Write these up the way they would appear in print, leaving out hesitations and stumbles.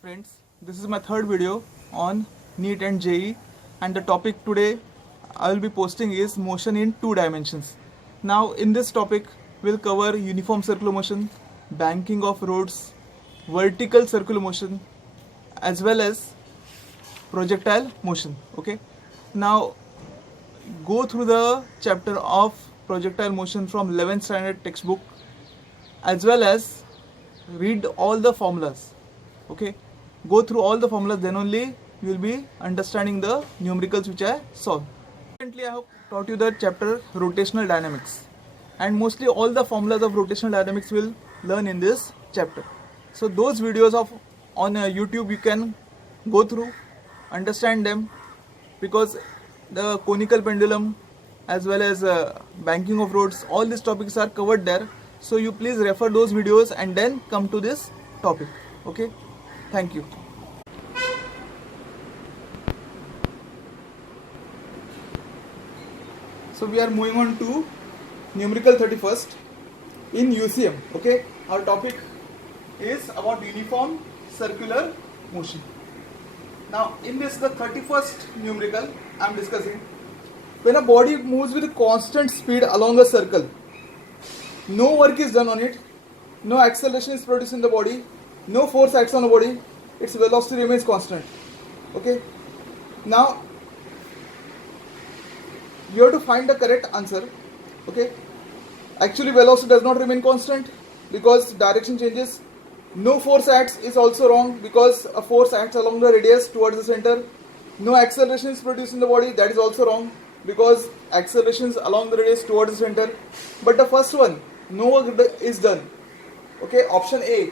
Friends, this is my third video on NEET and JEE, and the topic today I will be posting is motion in two dimensions. Now in this topic we'll cover uniform circular motion, banking of roads, vertical circular motion, as well as projectile motion. Okay, now go through the chapter of projectile motion from 11th standard textbook, as well as read all the formulas. Okay, go through all the formulas, then only you will be understanding the numericals which I solved. Recently I have taught you the chapter rotational dynamics, and mostly all the formulas of rotational dynamics will learn in this chapter. So those videos of on YouTube you can go through, understand them, because the conical pendulum as well as banking of roads, all these topics are covered there. So you please refer those videos and then come to this topic. Okay, thank you. So we are moving on to numerical 31st in UCM. Okay, our topic is about uniform circular motion. Now in this, the 31st numerical I am discussing, when a body moves with constant speed along a circle, no work is done on it, no acceleration is produced in the body, no force acts on the body, its velocity remains constant. Okay, now you have to find the correct answer. Okay, actually velocity does not remain constant because direction changes. No force acts is also wrong because a force acts along the radius towards the center. No acceleration is produced in the body, that is also wrong because acceleration is along the radius towards the center. But the first one, no work is done. Okay, option A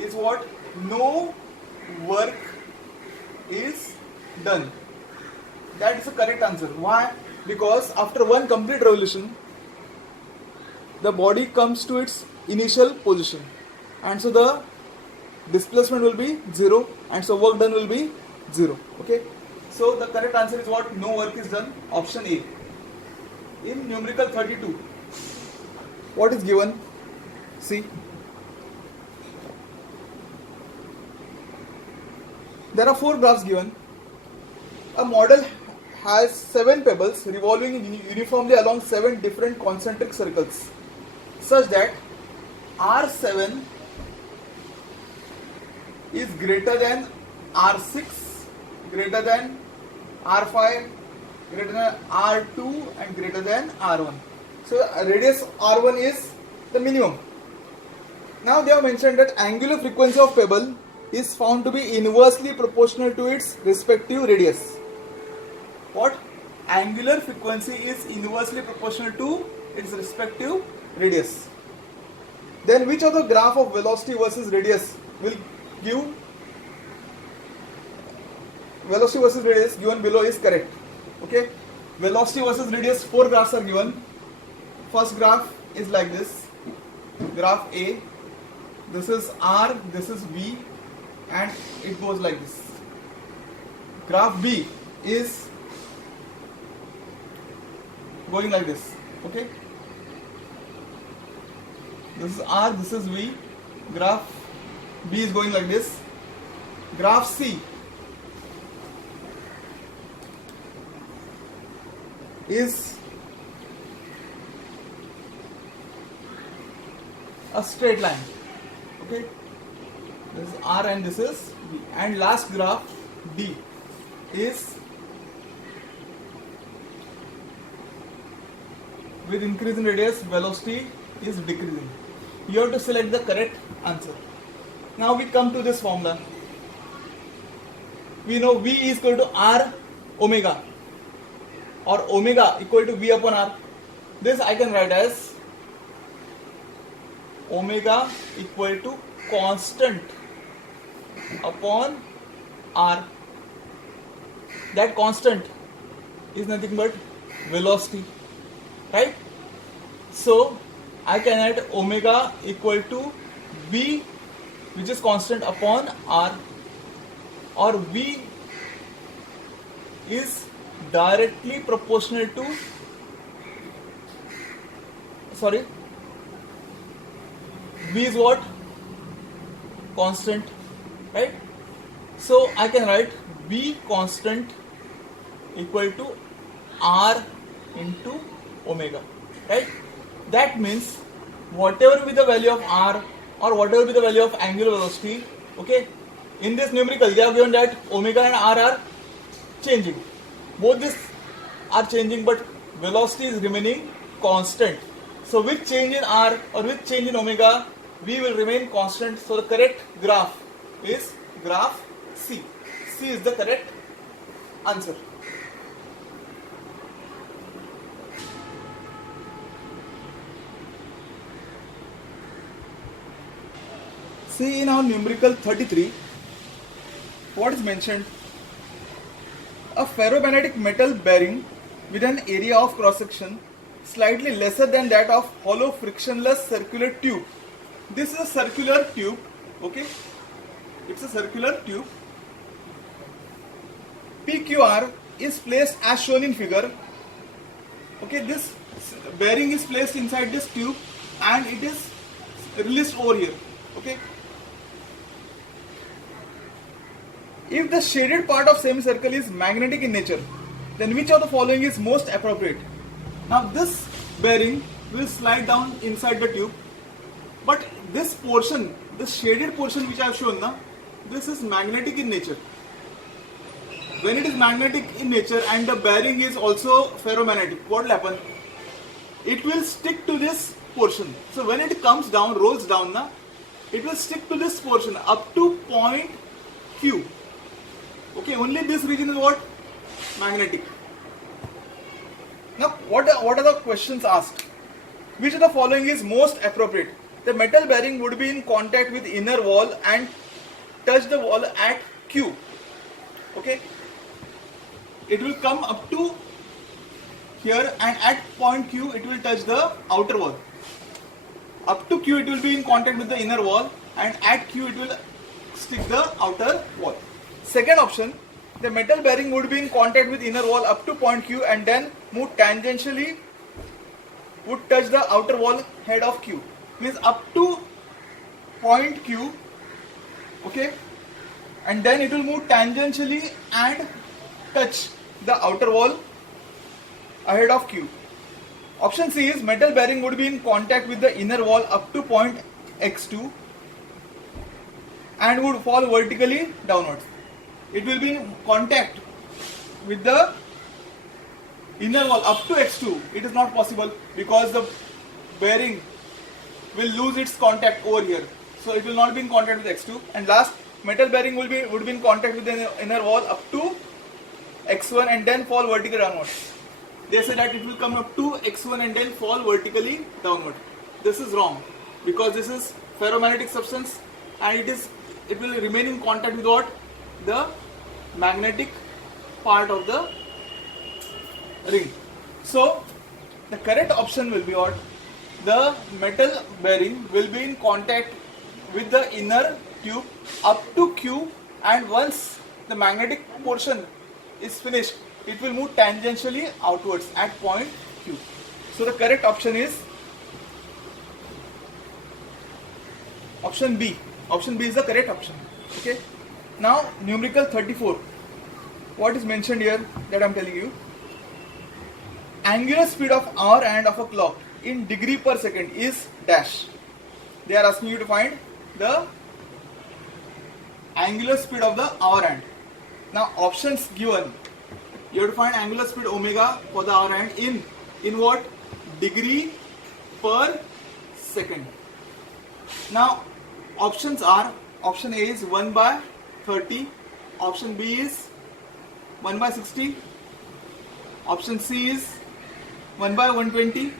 is what? No work is done. That is the correct answer. Why? Because after one complete revolution, the body comes to its initial position, and so the displacement will be 0, and so work done will be 0. Okay, so the correct answer is what? No work is done, option A. In numerical 32, what is given? See, there are 4 graphs given. A model has 7 pebbles revolving uniformly along 7 different concentric circles, such that R7 is greater than R6, greater than R5, greater than R2, and greater than R1. So radius R1 is the minimum. Now they have mentioned that angular frequency of pebble is found to be inversely proportional to its respective radius. What? Angular frequency is inversely proportional to its respective radius. Then which of the graph of velocity versus radius will give velocity versus radius given below is correct? Okay, velocity versus radius, 4 graphs are given. First graph is like this, graph A, this is R, this is V, and it goes like this. Graph B is going like this. Okay, this is R, this is V, graph B is going like this. Graph C is a straight line. Okay, this is R and this is V. And last graph D is with increase in radius, velocity is decreasing. You have to select the correct answer. Now we come to this formula. We know V is equal to R omega, or omega equal to V upon R. This I can write as omega equal to constant upon R. That constant is nothing but velocity, right? So I can write omega equal to V, which is constant, upon R, or V is directly proportional to, V is what? Constant, right? So I can write B constant equal to R into omega, right? That means whatever be the value of R or whatever be the value of angular velocity, okay, in this numerical they have given that omega and R are changing. Both these are changing, but velocity is remaining constant. So with change in R or with change in omega, V will remain constant. So the correct graph is graph C. C is the correct answer. See in our numerical 33, what is mentioned? A ferromagnetic metal bearing with an area of cross section slightly lesser than that of hollow frictionless circular tube. This is a circular tube, okay? It's a circular tube. PQR is placed as shown in figure. Okay, this bearing is placed inside this tube and it is released over here. Okay. If the shaded part of semicircle is magnetic in nature, then which of the following is most appropriate? Now this bearing will slide down inside the tube, but this portion, this shaded portion which I have shown now, this is magnetic in nature. When it is magnetic in nature and the bearing is also ferromagnetic, what will happen? It will stick to this portion. So when it comes down, rolls down, it will stick to this portion up to point Q. Okay, only this region is what? Magnetic. Now, what are the questions asked? Which of the following is most appropriate? The metal bearing would be in contact with inner wall and touch the wall at Q. Okay. It will come up to here and at point Q it will touch the outer wall. Up to Q it will be in contact with the inner wall and at Q it will stick the outer wall. Second option, the metal bearing would be in contact with inner wall up to point Q and then move tangentially, would touch the outer wall head of Q. Means up to point Q, okay, and then it will move tangentially and touch the outer wall ahead of Q. Option C is metal bearing would be in contact with the inner wall up to point X2 and would fall vertically downwards. It will be in contact with the inner wall up to X2. It is not possible because the bearing will lose its contact over here. So it will not be in contact with X2. And last, metal bearing would be in contact with the inner wall up to X1 and then fall vertically downwards. They say that it will come up to X1 and then fall vertically downward. This is wrong because this is ferromagnetic substance and it will remain in contact with what? The magnetic part of the ring. So the correct option will be what? The metal bearing will be in contact with the inner tube up to Q, and once the magnetic portion is finished, it will move tangentially outwards at point Q. So the correct option is option B. Option B is the correct option. Okay. Now numerical 34. What is mentioned here that I am telling you? Angular speed of hour hand of a clock in degree per second is dash. They are asking you to find the angular speed of the hour hand. Now options given. You have to find angular speed omega for the hour hand in what? Degree per second. Now options are, option A is 1 by 30, option B is 1 by 60, option C is 1 by 120,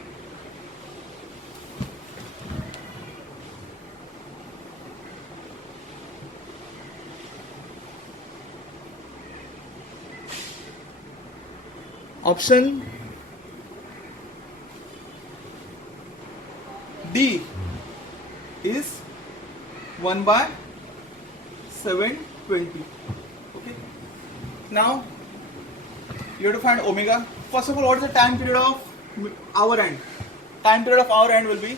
option D is 1 by 720. Okay. Now you have to find omega. First of all, what is the time period of hour hand? Time period of hour hand will be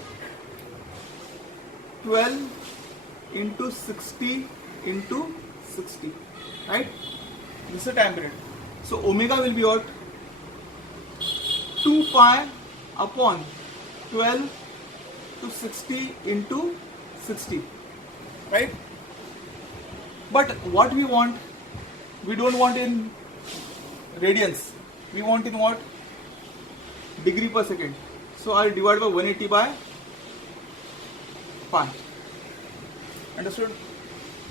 12 into 60 into 60, right? This is the time period. So omega will be what? 2 pi upon 12 to 60 into 60, right? But what we want, we don't want in radians, we want in what? Degree per second. So I'll divide by 180 by pi. Understood?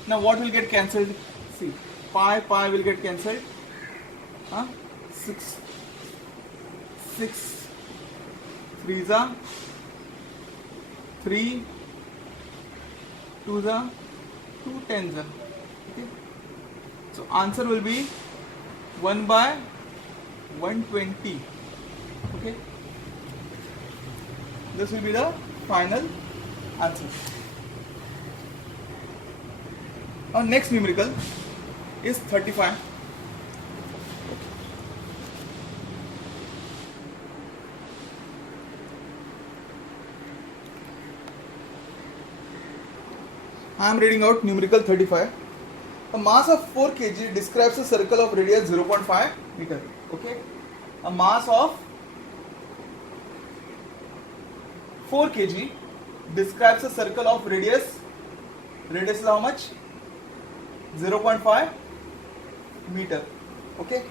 Now what will get cancelled? See, pi will get cancelled. 6 3s are 3, 2s are 2, 10s are. Okay. So answer will be 1 by 120. Okay. This will be the final answer. Our next numerical is 35. I am reading out numerical 35. A mass of 4 kg describes a circle of radius 0.5 meter. Okay. A mass of 4 kg describes a circle of radius. Radius is how much? 0.5 meter. Okay.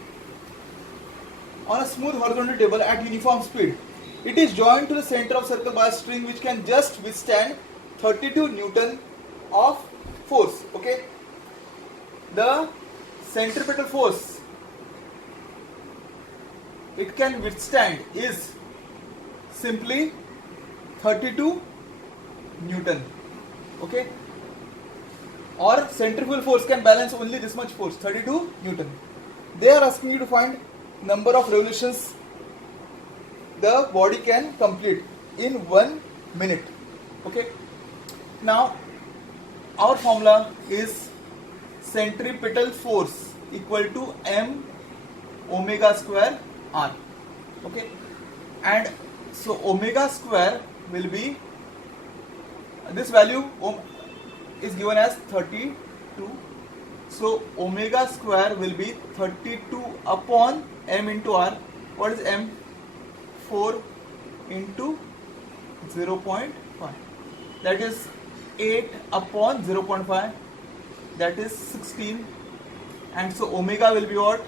On a smooth horizontal table at uniform speed, it is joined to the center of circle by a string which can just withstand 32 Newton of force. Okay. The centripetal force it can withstand is simply 32 Newton. Okay. Or centrifugal force can balance only this much force, 32 Newton. They are asking you to find number of revolutions the body can complete in 1 minute. Okay. Now our formula is centripetal force equal to m omega square r. Okay. And so omega square will be, this value is given as 32. So omega square will be 32 upon m into r. What is m? 4 into 0.5. That is 8 upon 0.5. That is 16. And so omega will be what?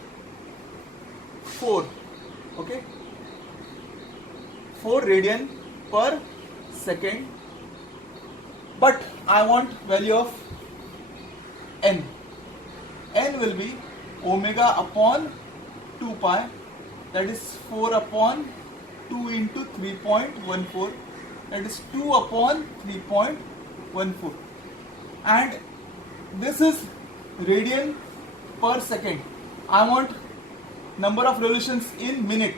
4. Okay. 4 radian per second. But I want value of n. N will be omega upon 2 pi. That is 4 upon 2 into 3.14. That is 2 upon 3.14. And this is radian per second. I want number of revolutions in minute.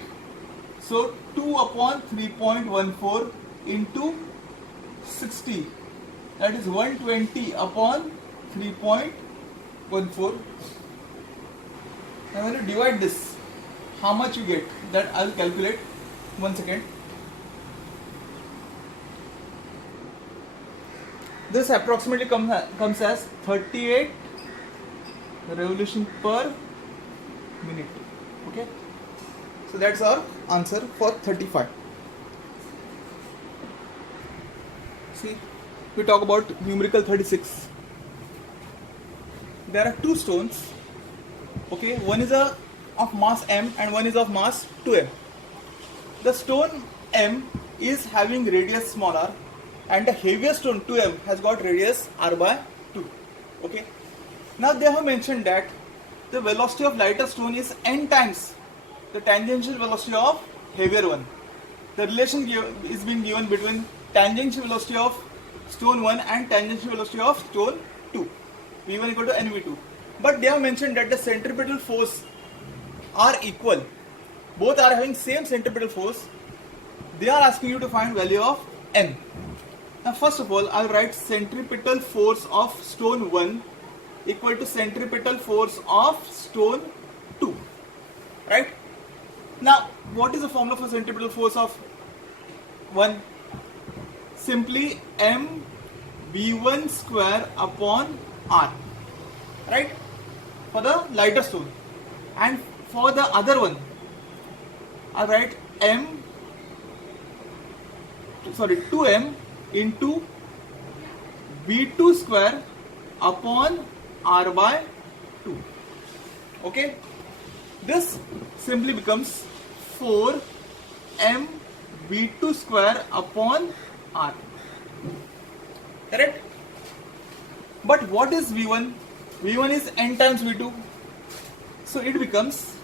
So 2 upon 3.14 into 60. That is 120 upon 3.14. Now when you divide this, how much you get? That I will calculate. 1 second. This approximately comes as 38 revolution per minute. Okay. So that's our answer for 35. See, we talk about numerical 36. There are 2 stones. Okay, one is of mass m and one is of mass 2m. The stone m is having radius small r, and the heaviest stone 2m has got radius r by 2. Okay. Now they have mentioned that the velocity of lighter stone is n times the tangential velocity of heavier one. The relation is being given between tangential velocity of stone 1 and tangential velocity of stone 2. V1 equal to nv2. But they have mentioned that the centripetal force are equal. Both are having same centripetal force. They are asking you to find value of n. Now first of all, I'll write centripetal force of stone 1 equal to centripetal force of stone 2. Right? Now, what is the formula for centripetal force of 1? Simply m v1 square upon r. right? For the lighter stone. And for the other one, I write 2m into v2 square upon r by 2. Okay, this simply becomes 4m v2 square upon r. Correct? But what is v1? v1 is n times v2, so it becomes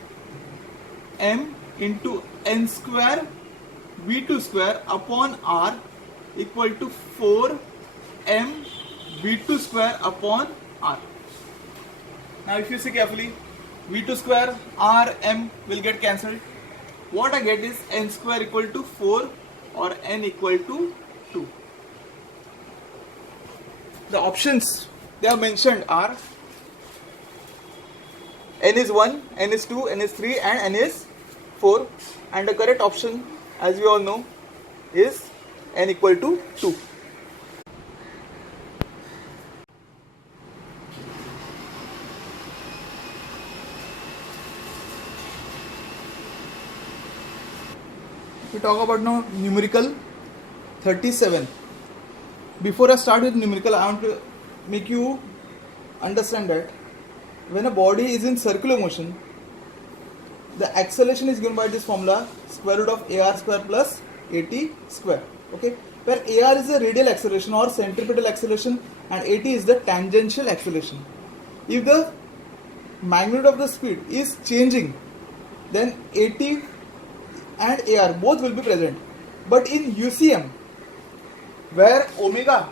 m into n square v2 square upon r equal to 4m v2 square upon r. Now if you see carefully, v2 square r m will get cancelled. What I get is n square equal to 4 or n equal to 2. The options they are mentioned are n is 1, n is 2, n is 3 and n is 4, and the correct option, as we all know, is n equal to 2. We talk about now numerical 37. Before I start with numerical, I want to make you understand that when a body is in circular motion, the acceleration is given by this formula, square root of ar square plus at square. Okay, where ar is the radial acceleration or centripetal acceleration and at is the tangential acceleration. If the magnitude of the speed is changing, then at and ar both will be present. But in UCM, where omega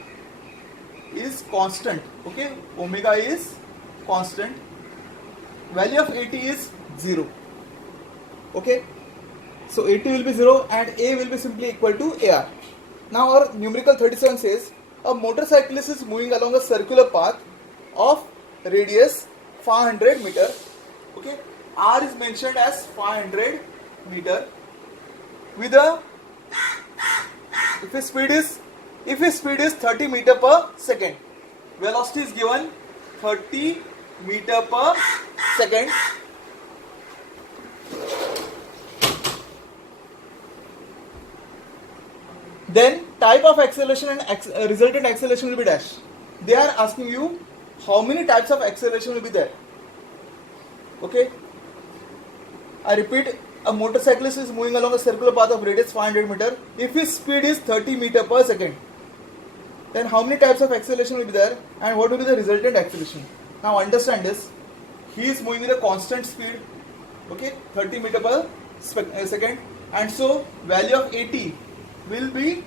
is constant, okay, omega is constant, value of at is 0. Okay, so at will be 0 and a will be simply equal to ar. Now our numerical 37 says a motorcyclist is moving along a circular path of radius 500 meter. Okay, r is mentioned as 500 meter with a if his speed is 30 meter per second, velocity is given 30 meter per second. Then type of acceleration and resultant acceleration will be dash. They are asking you how many types of acceleration will be there. Okay, I repeat, a motorcyclist is moving along a circular path of radius 500 meter. If his speed is 30 meter per second, then how many types of acceleration will be there and what will be the resultant acceleration? Now understand this. He is moving with a constant speed, okay, 30 meter per second, and so value of at will be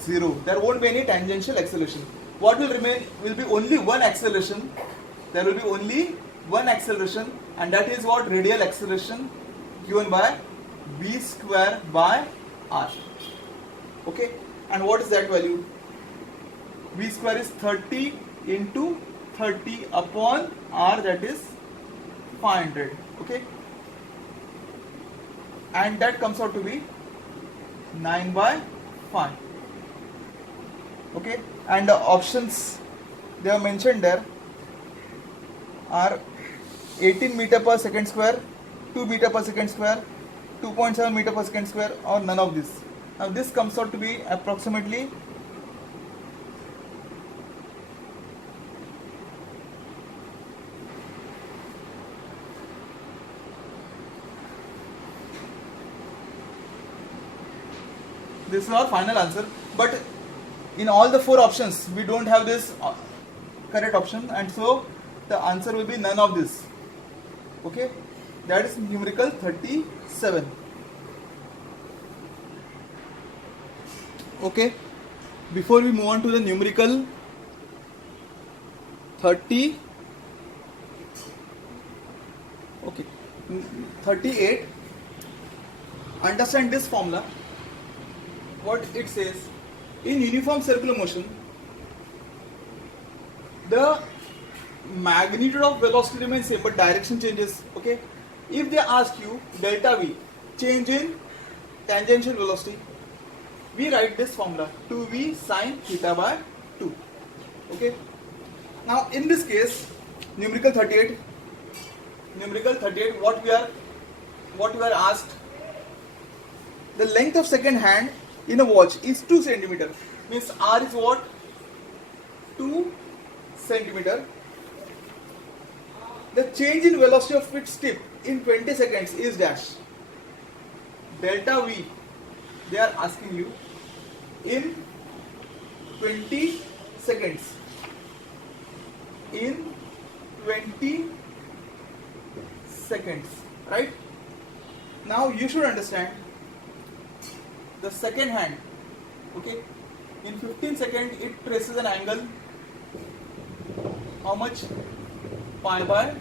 0. There won't be any tangential acceleration. What will remain will be only one acceleration. There will be only one acceleration, and that is what? Radial acceleration, given by v square by r. Okay, and what is that value? V square is 30 into 30 upon r, that is 500. Okay, and that comes out to be 9 by 5. Okay, and the options they are mentioned there are 18 meter per second square, 2 meter per second square, 2.7 meter per second square, or none of this. Now this comes out to be approximately this is our final answer, but in all the 4 options we don't have this correct option, and so the answer will be none of this. Okay, that is numerical 37. Okay, before we move on to the numerical 38, understand this formula. What it says, in uniform circular motion, the magnitude of velocity remains same but direction changes. Okay, if they ask you delta v, change in tangential velocity, we write this formula 2v sine theta by 2. Okay, now in this case numerical 38. Numerical 38. What we are asked. The length of second hand in a watch is 2 centimeter. Means R is what? 2 centimeter. The change in velocity of its tip in 20 seconds is dash. Delta V, they are asking you in 20 seconds. In 20 seconds, right? Now you should understand the second hand. Okay, in 15 seconds it traces an angle. How much? Pi by.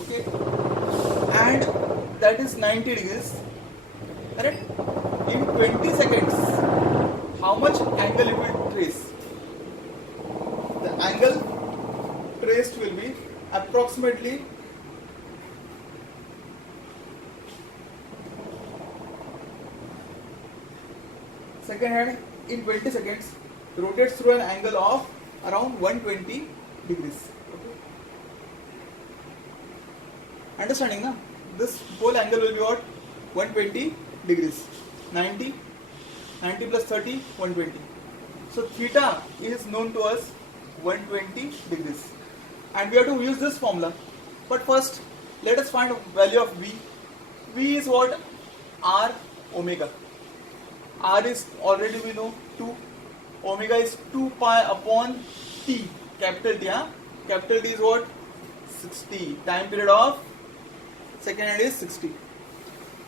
Okay, and that is 90 degrees. Correct? In 20 seconds, how much angle it will trace? The angle traced will be approximately second hand in 20 seconds rotates through an angle of around 120 degrees. Okay. Understanding na? This whole angle will be what? 120 degrees. 90 plus 30, 120. So theta is known to us 120 degrees. And we have to use this formula. But first, let us find a value of V. V is what? R omega. R is already we know 2. Omega is 2 pi upon T. Capital T. Capital T is what? 60. Time period of second hand is 60.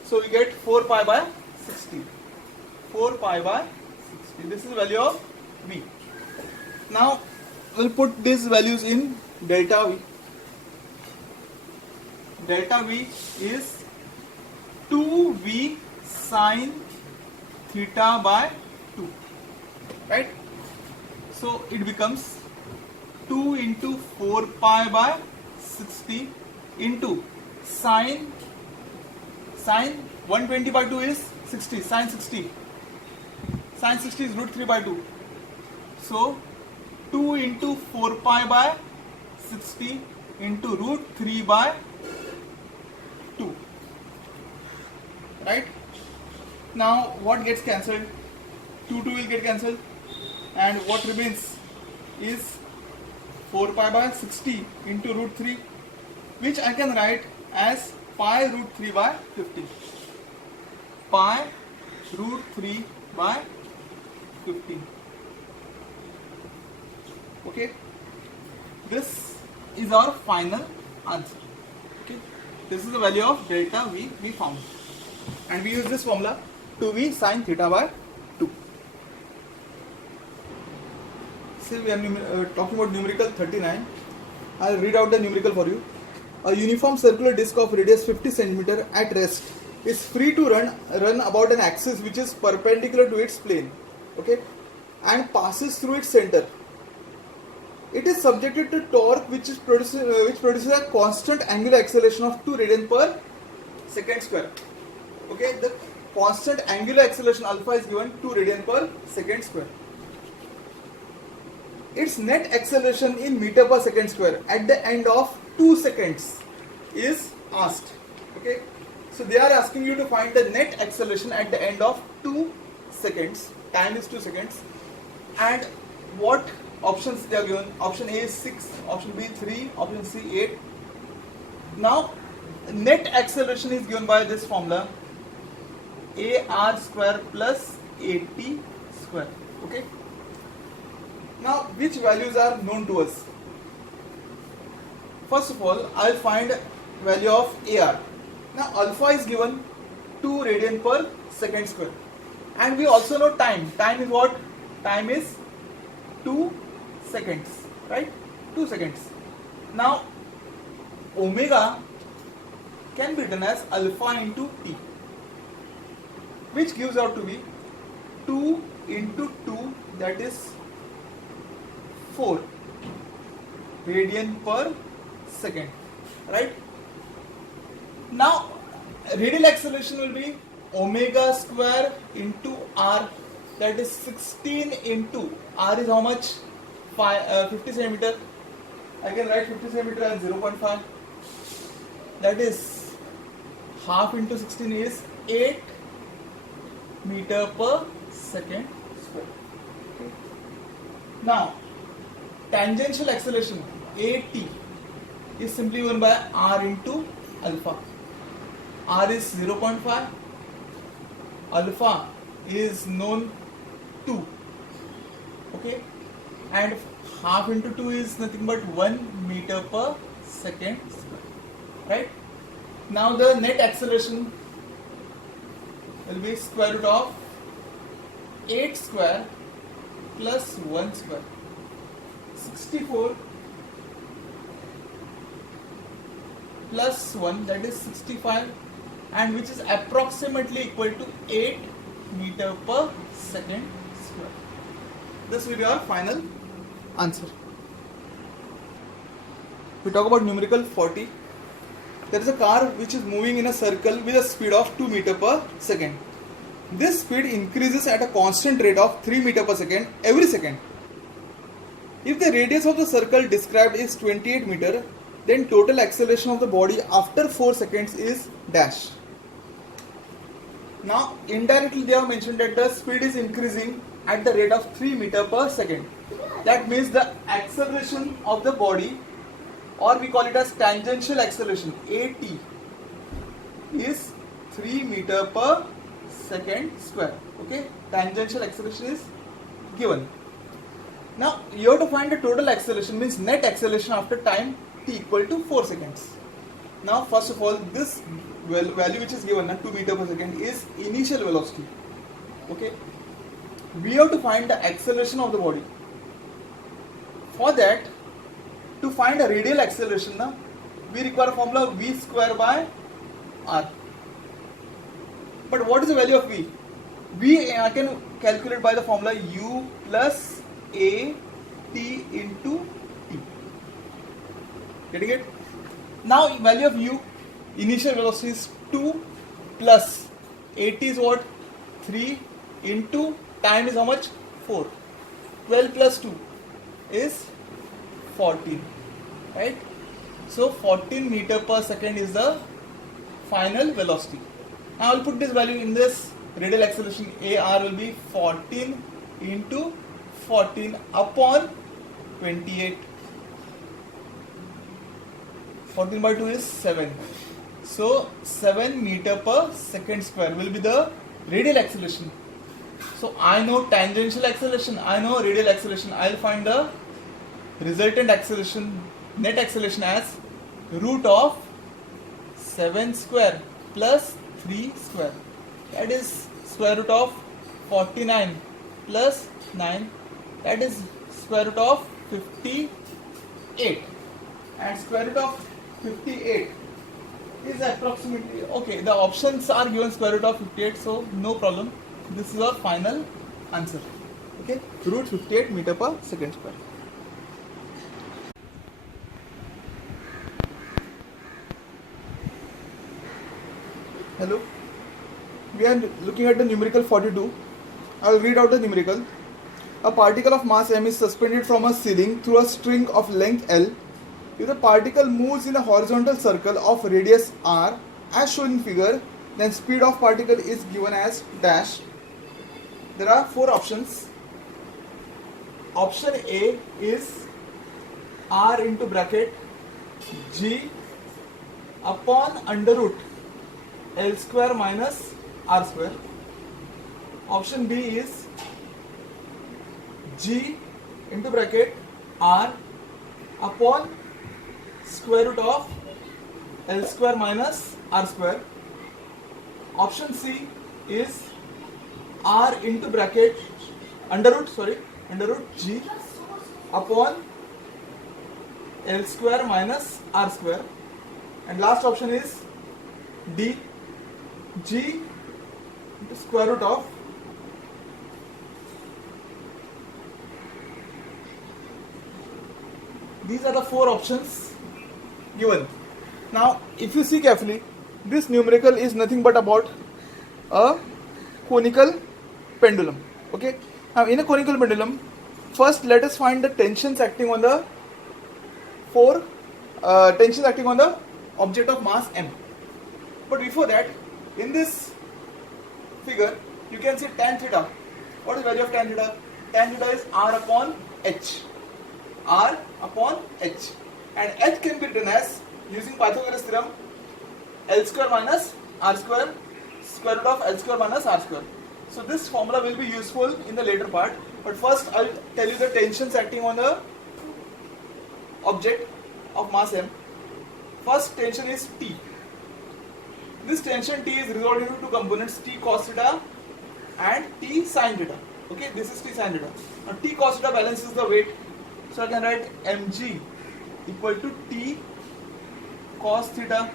So we get 4 pi by 60. 4 pi by 60. This is the value of V. Now we'll put these values in delta V. Delta V is 2V sine theta by 2. Right? So it becomes 2 into 4 pi by 60 into sine 120 by 2 is 60. Sine 60. Sine 60 is root 3 by 2. So 2 into 4 pi by 60 into root 3 by 2. Right? Now what gets cancelled? 2 will get cancelled, and what remains is 4 pi by 60 into root 3, which I can write as pi root 3 by 50. Pi root 3 by 50. Okay, this is our final answer. Okay, this is the value of delta V we found, and we use this formula 2V sine theta by 2. See, we are talking about numerical 39. I'll read out the numerical for you. A uniform circular disc of radius 50 cm at rest is free to run about an axis which is perpendicular to its plane, okay, and passes through its center. It is subjected to torque which produces a constant angular acceleration of 2 radian per second square. Okay, the constant angular acceleration alpha is given 2 radian per second square. Its net acceleration in meter per second square at the end of 2 seconds is asked. Okay, so they are asking you to find the net acceleration at the end of 2 seconds. Time is 2 seconds. And what options they are given? Option A is 6, option B 3, option C 8. Now net acceleration is given by this formula, AR square plus AT square. Okay. Now which values are known to us? First of all, I'll find value of AR. Now alpha is given 2 radian per second square, and we also know time. Time is what? Time is 2 seconds, right? 2 seconds. Now omega can be written as alpha into t, which gives out to be 2 into 2, that is 4 radian per second, right? Now radial acceleration will be omega square into r, that is 16 into r is how much? 50 centimeter, I can write 50 centimeter as 0.5. That is half into 16 is 8 meter per second square. Okay. Now, tangential acceleration AT is simply given by r into alpha. R is 0.5. Alpha is known 2. Okay, and half into 2 is nothing but 1 meter per second square. Right? Now the net acceleration will be square root of 8 square plus 1 square. 64 plus 1, that is 65, and which is approximately equal to 8 meter per second square. This will be our final answer. We talk about numerical 40. There is a car which is moving in a circle with a speed of 2 meter per second. This speed increases at a constant rate of 3 meter per second every second. If the radius of the circle described is 28 meter, then total acceleration of the body after 4 seconds is dash. Now indirectly they have mentioned that the speed is increasing at the rate of 3 meter per second. That means the acceleration of the body, or we call it as tangential acceleration, AT, is 3 meter per second square. Okay, tangential acceleration is given. Now you have to find the total acceleration, means net acceleration after time t equal to 4 seconds. Now first of all, this value which is given, 2 meter per second, is initial velocity. Okay, we have to find the acceleration of the body. For that, to find a radial acceleration, we require formula v square by r. But what is the value of v? V I can calculate by the formula u plus a t into t. Getting it? Now value of u, initial velocity is 2 plus at is what? 3 into time is how much? 4. 12 plus 2 is 14. Right? So 14 meter per second is the final velocity. Now I will put this value in this radial acceleration. AR will be 14 into 14 upon 28. 14 by 2 is 7. So 7 meter per second square will be the radial acceleration. So I know tangential acceleration, I know radial acceleration. I will find the resultant acceleration, net acceleration, as root of 7 square plus 3 square. That is square root of 49 plus 9. That is square root of 58. And square root of 58 is approximately, okay, the options are given square root of 58, so no problem. This is our final answer. Okay, root 58 meter per second square. Hello, we are looking at the numerical 42. I will read out the numerical. A particle of mass m is suspended from a ceiling through a string of length L. If the particle moves in a horizontal circle of radius r as shown in figure, then speed of particle is given as dash. There are 4 options. Option A is r into bracket g upon under root L square minus r square. Option B is g into bracket r upon square root of L square minus r square. Option C is r into bracket under root g upon L square minus r square. And last option is D, g into square root of these are the 4 options given. Now if you see carefully, this numerical is nothing but about a conical pendulum. Okay, now in a conical pendulum, first let us find the tensions acting on the four tensions acting on the object of mass m. But before that, in this figure, you can see tan theta. What is the value of tan theta? Tan theta is r upon h. R upon h. And h can be written as, using Pythagoras theorem, L square minus R square, square root of L square minus R square. So this formula will be useful in the later part. But first I will tell you the tensions acting on the object of mass m. First tension is T. This tension T is resolved into two components, T cos theta and T sin theta. Okay, this is T sin theta. Now T cos theta balances the weight. So I can write mg equal to T cos theta,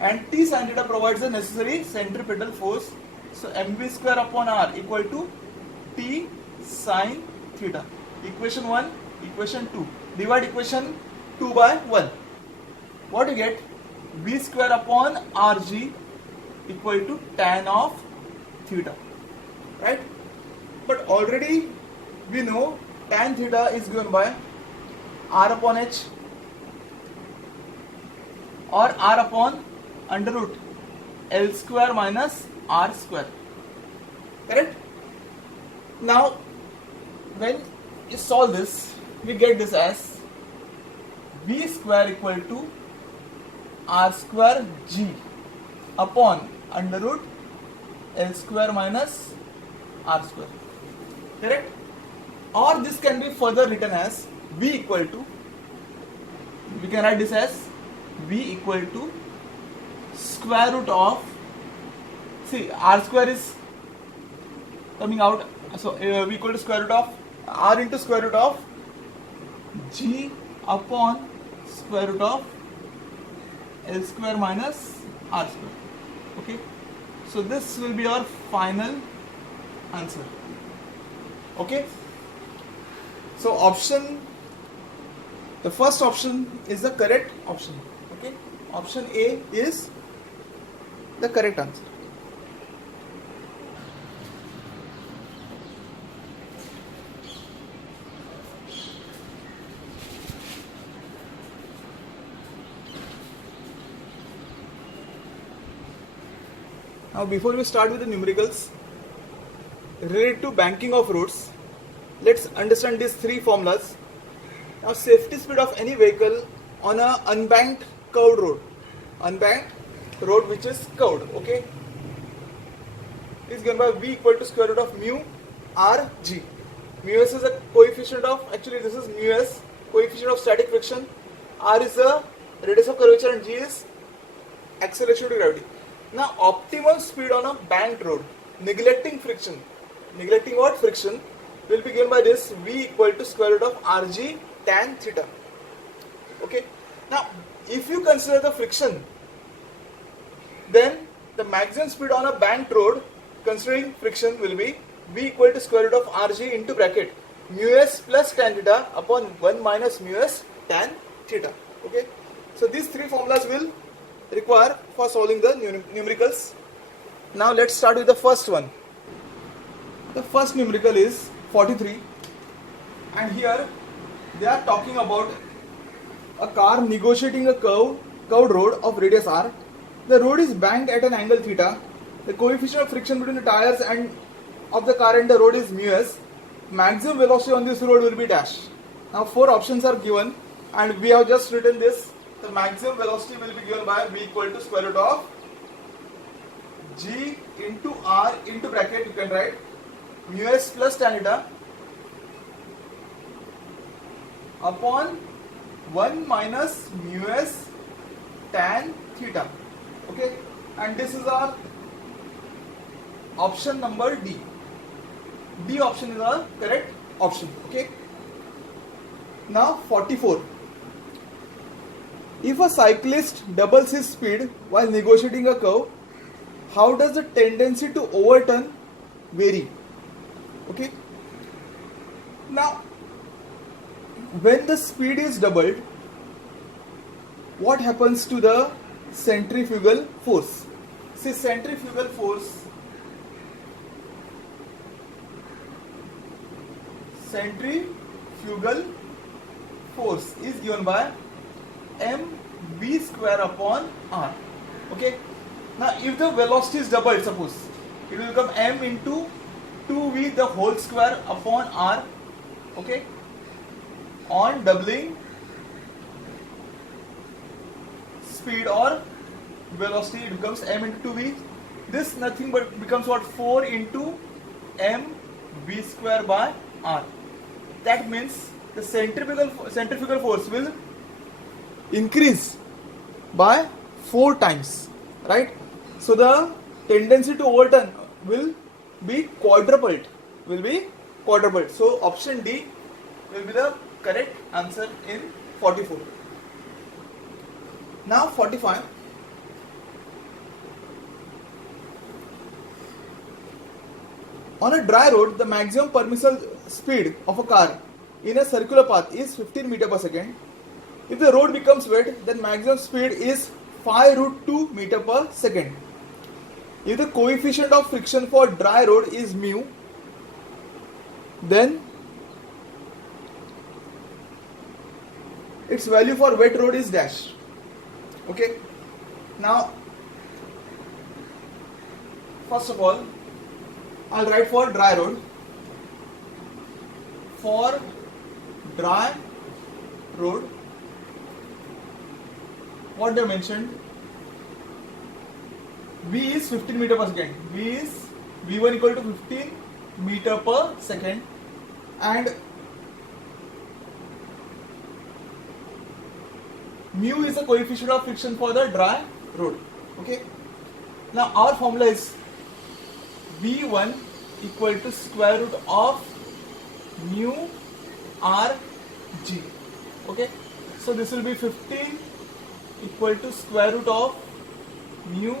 and T sin theta provides the necessary centripetal force. So mv square upon r equal to T sin theta. Equation 1, equation 2. Divide equation 2 by 1. What you get? V square upon rg equal to tan of theta. Right? But already we know tan theta is given by r upon h or r upon under root L square minus R square. Correct? Now, when you solve this, we get this as V square equal to R square G upon under root L square minus R square. Correct? Or this can be further written as V equal to, we can write this as V equal to square root of, see, R square is coming out, so V equal to square root of R into square root of G upon square root of L square minus R square. Okay, so this will be our final answer. Okay, so option, the first option is the correct option. Okay, option A is the correct answer. Now before we start with the numericals related to banking of roads, let's understand these three formulas. Now safety speed of any vehicle on a unbanked curved road, which is curved, okay, is given by V equal to square root of mu r g. Mu s is a coefficient of, actually this is mu s, coefficient of static friction, r is the radius of curvature and g is acceleration to gravity. Now optimal speed on a banked road, neglecting friction, neglecting what? Friction, will be given by this V equal to square root of rg tan theta. Okay. Now if you consider the friction, then the maximum speed on a banked road considering friction will be V equal to square root of rg into bracket mu s plus tan theta upon 1 minus mu s tan theta. Okay. So these three formulas will require for solving the numericals. Now let's start with the first one. The first numerical is 43, and here they are talking about a car negotiating a curved road of radius r. The road is banked at an angle theta. The coefficient of friction between the tires and of the car and the road is mu s. Maximum velocity on this road will be dash. Now four options are given, and we have just written this. The maximum velocity will be given by V equal to square root of G into R into bracket, you can write mu s plus tan theta upon 1 minus mu s tan theta. Okay, and this is our option number D. D option is our correct option. Okay, now 44. If a cyclist doubles his speed while negotiating a curve, how does the tendency to overturn vary? Okay. Now, when the speed is doubled, what happens to the centrifugal force? See, centrifugal force is given by mv square upon r. Okay. Now if the velocity is doubled, suppose it will become m into 2v the whole square upon r. Okay. On doubling speed or velocity, it becomes m into 2v. This nothing but becomes what, 4 into m v square by r. That means the centrifugal force will increase by 4 times, right? So the tendency to overturn will be quadrupled. So option D will be the correct answer in 44. Now 45. On a dry road, the maximum permissible speed of a car in a circular path is 15 meter per second. If the road becomes wet, then maximum speed is 5 root 2 meter per second. If the coefficient of friction for dry road is mu, then its value for wet road is dash. Okay. Now, first of all, I'll write for dry road. For dry road, what they mentioned, V is 15 meter per second. V1 equal to 15 meter per second, and mu is the coefficient of friction for the dry road. Okay. Now our formula is V1 equal to square root of mu r g. Okay. So this will be 15 equal to square root of mu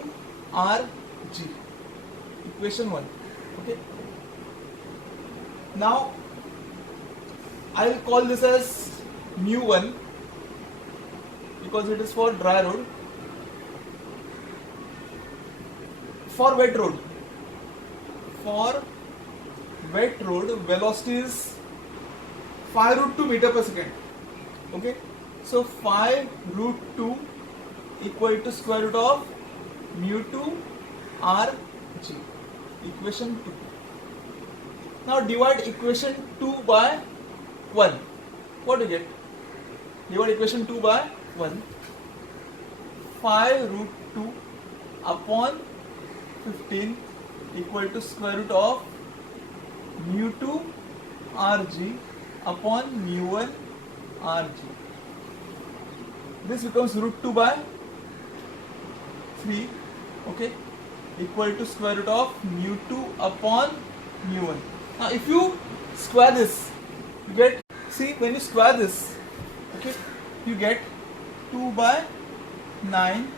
r g. Equation 1. Okay. Now I will call this as mu 1 because it is for dry road. For wet road, velocity is 5 root 2 meter per second. Okay, so 5 root 2 equal to square root of mu 2 r g. Equation 2. Now divide equation 2 by 1. What do you get? Divide equation 2 by 1. 5 root 2 upon 15 equal to square root of mu 2 rg upon mu 1 rg. This becomes root 2 by 3, okay, equal to square root of mu 2 upon mu 1. Now if you square this, you get, see, when you square this, okay, you get 2 by 9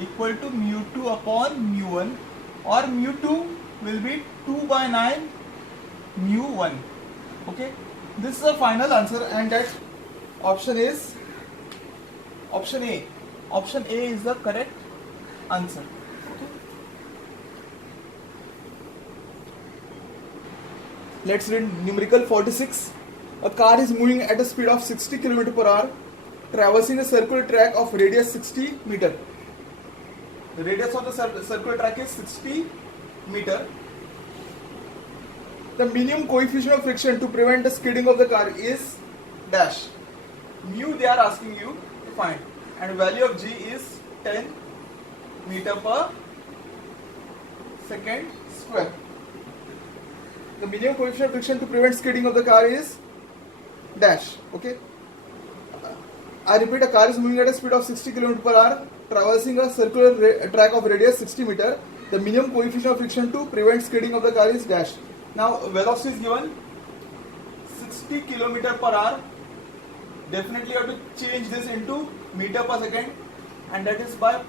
equal to mu 2 upon mu 1, or mu 2 will be 2 by 9 mu 1. Okay, this is the final answer, and that option is option A. Option A is the correct answer. Okay. Let's read numerical 46. A car is moving at a speed of 60 km per hour, traversing a circular track of radius 60 meter. The radius of the circular track is 60 meter. The minimum coefficient of friction to prevent the skidding of the car is dash. Mu they are asking you to find, and value of g is 10 meter per second square. The minimum coefficient of friction to prevent skidding of the car is dash. Okay. I repeat, a car is moving at a speed of 60 km per hour, traversing a circular track of radius 60 meter. The minimum coefficient of friction to prevent skidding of the car is dash. Now velocity is given 60 km per hour. Definitely you have to change this into meter per second, and that is by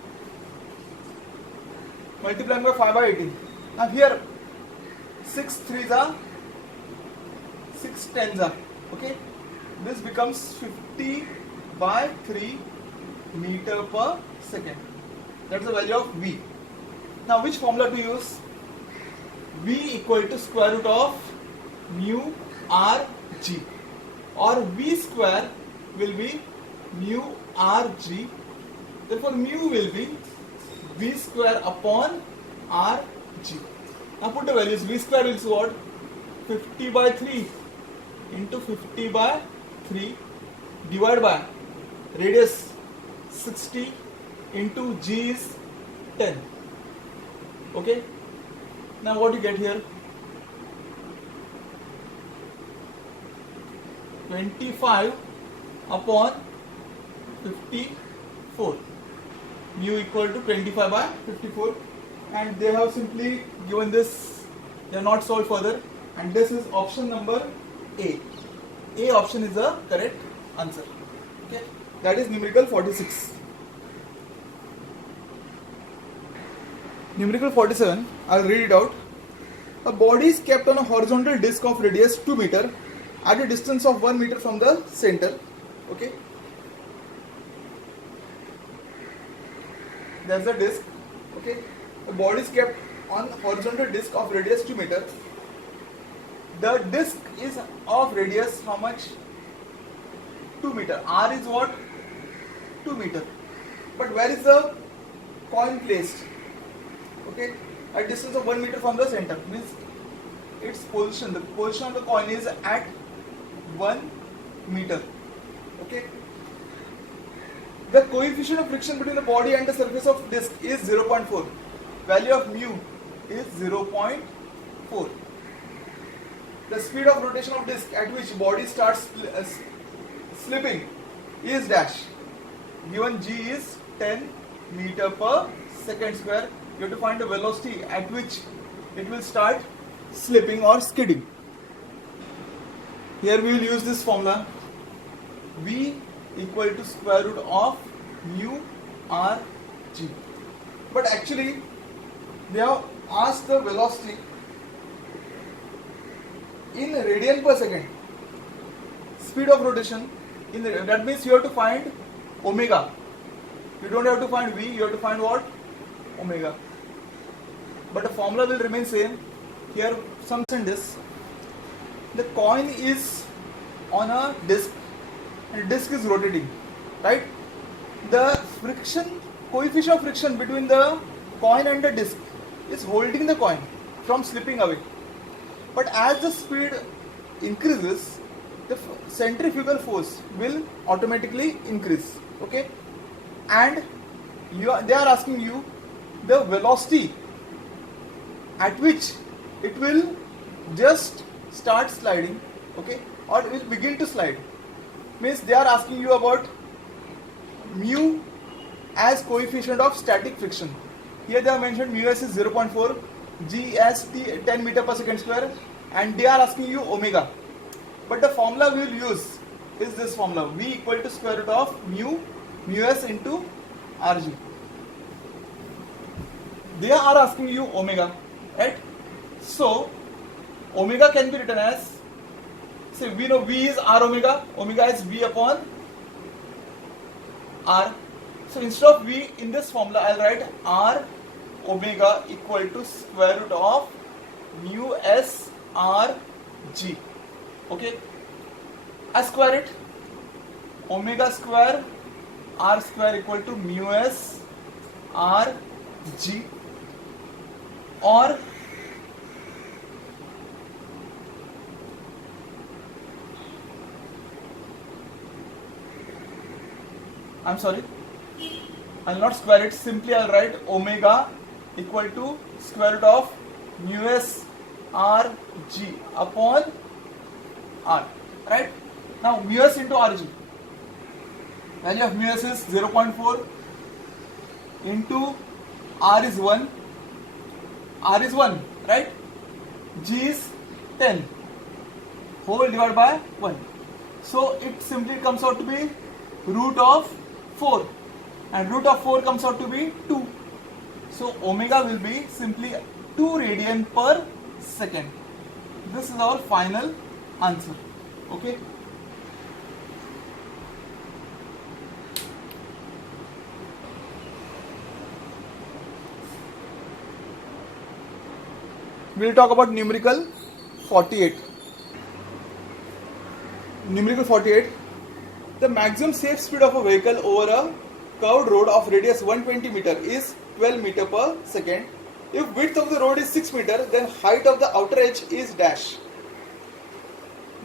multiplying by 5 by 18. Now here 6 3s are 6 10s are, okay. This becomes 50 by 3 meter per second. That's the value of V. Now which formula to use? V equal to square root of mu r g, or V square will be mu rg. Therefore mu will be v square upon rg. Now put the values. V square is what? 50 by 3 into 50 by 3 divided by radius 60 into g is 10. Okay. Now what you get here? 25 upon 54. Mu equal to 25 by 54, and they have simply given this. They are not solved further, and this is option number A. A option is the correct answer. Okay, that is numerical 46. Numerical 47. I'll read it out. A body is kept on a horizontal disc of radius 2 meter at a distance of 1 meter from the center. Okay, that's the disc. Okay, the body is kept on horizontal disc of radius 2 meter. The disc is of radius how much? 2 meter. R is what? 2 meter. But where is the coin placed? Okay, at distance of 1 meter from the center, means its position. The position of the coin is at 1 meter. Okay. The coefficient of friction between the body and the surface of disc is 0.4. Value of mu is 0.4. The speed of rotation of disc at which body starts slipping is dash. Given g is 10 meter per second square. You have to find the velocity at which it will start slipping or skidding. Here we will use this formula. V equal to square root of mu r g. But actually they have asked the velocity in radian per second. Speed of rotation in that means you have to find omega. You don't have to find v, you have to find what? Omega. But the formula will remain same. Here some this. The coin is on a disc and disc is rotating, right? The friction, coefficient of friction between the coin and the disc is holding the coin from slipping away. But as the speed increases, the centrifugal force will automatically increase. Okay, and they are asking you the velocity at which it will just start sliding, okay, or it will begin to slide. Means they are asking you about mu as coefficient of static friction. Here they have mentioned mu s is 0.4, g as 10 meter per second square, and they are asking you omega. But the formula we will use is this formula: v equal to square root of mu s into rg. They are asking you omega, right? So omega can be written as, say we know v is r omega, omega is v upon r. So instead of v in this formula, I'll write r omega equal to square root of mu s r g. Okay, I square it. Omega square r square equal to mu s r g, or I'm sorry, I'll not square it, simply I'll write omega equal to square root of mu s r g upon r, right? Now mu s into rg, value of mu s is 0.4 into r is 1, right? G is 10 whole divided by 1. So it simply comes out to be root of 4, and root of 4 comes out to be 2. So omega will be simply 2 radian per second. This is our final answer. Okay. We will talk about numerical 48. Numerical 48. The maximum safe speed of a vehicle over a curved road of radius 120 meter is 12 meter per second. If width of the road is 6 meter, then height of the outer edge is dash.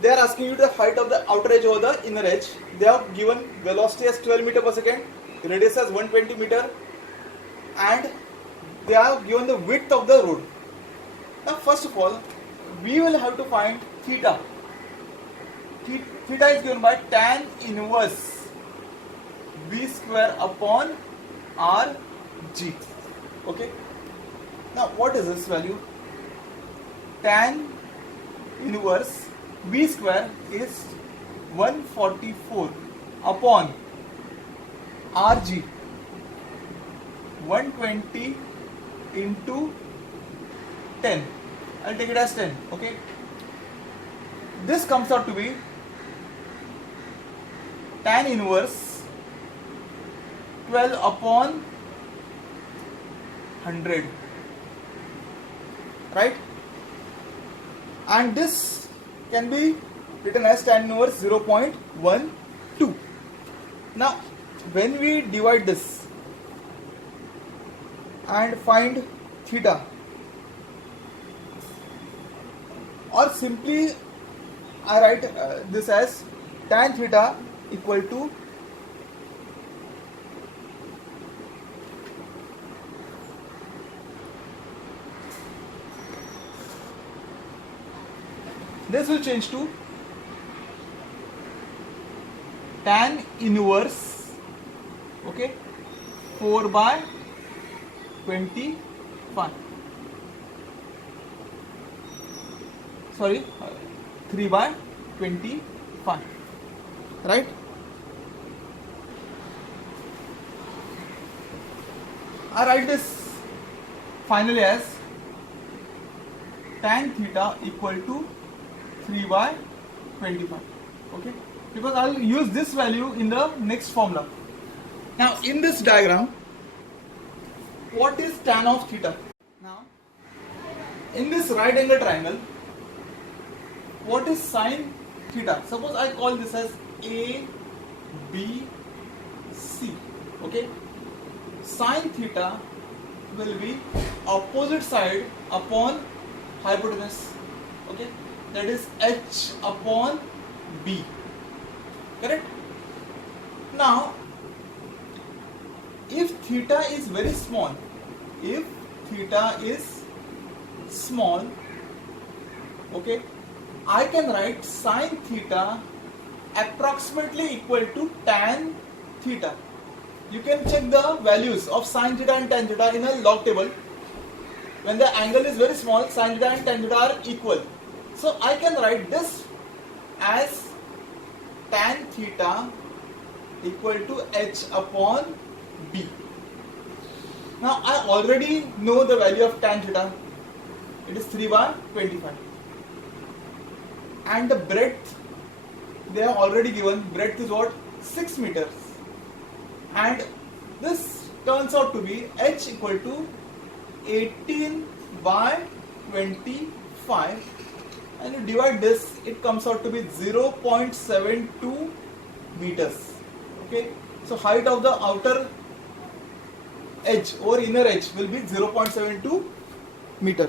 They are asking you the height of the outer edge over the inner edge. They have given velocity as 12 meter per second, radius as 120 meter, and they have given the width of the road. Now first of all, we will have to find theta. Theta is given by tan inverse v square upon rg. Okay. Now what is this value? Tan inverse v square is 144 upon rg, 120 into 10. I'll take it as 10. Okay. This comes out to be tan inverse 12 upon 100, right? And this can be written as tan inverse 0.12. Now when we divide this and find theta, or simply I write this as tan theta equal to this will change to tan inverse, okay, 4 by 25. Sorry, 3 by 25, right? I write this finally as tan theta equal to 3 by 25, okay, because I will use this value in the next formula. Now in this diagram, what is tan of theta? Now in this right angle triangle, what is sine theta? Suppose I call this as A, B, C, okay. Sine theta will be opposite side upon hypotenuse, okay, that is H upon B, correct? Now if theta is very small, if theta is small, okay, I can write sine theta approximately equal to tan theta. You can check the values of sine theta and tan theta in a log table. When the angle is very small, sine theta and tan theta are equal. So I can write this as tan theta equal to H upon B. Now I already know the value of tan theta. It is 3 by 25. And the breadth, they have already given, breadth is what? 6 meters. And this turns out to be H equal to 18 by 25, and you divide this, it comes out to be 0.72 meters, okay. So height of the outer edge or inner edge will be 0.72 meter.